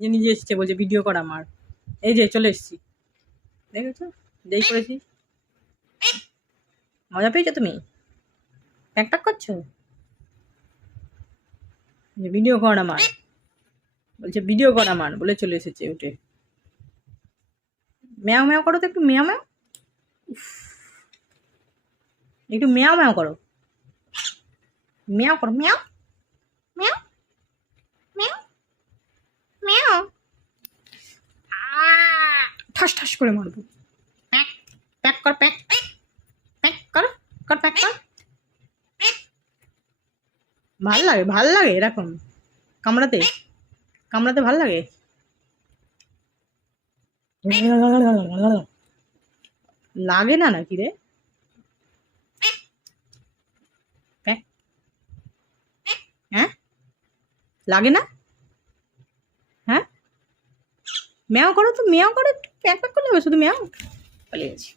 যে নিজে এসছে বলছে ভিডিও কর আমার। এই যে চলে এসছি, দেখেছো যেই করেছি। মজা পেয়েছো তুমি? ট্যাক ট্যাক করছো? যে ভিডিও কর আমার, বলছে ভিডিও কর আমার বলে চলে এসেছে উঠে। ম্যাও ম্যাও করো তো একটু, ম্যাও ম্যাও, একটু ম্যাও ম্যাও করো, ম্যাও করো, ম্যাও ম্যাও ম্যাও ম্যাও। ঠাস ঠাস করে মারবো। প্যাক প্যাক কর, প্যাক প্যাক কর, কর প্যাক কর। ভাল লাগে, ভাল লাগে এরকম কামড়াতে, কামড়াতে ভাল লাগে। লাগে না নাকি রে? হ্যাঁ লাগে না? হ্যাঁ ম্যাও করো তো, ম্যাও করো, প্যাক প্যাক করলে হবে শুধু ম্যাও। পালিয়ে গেছি।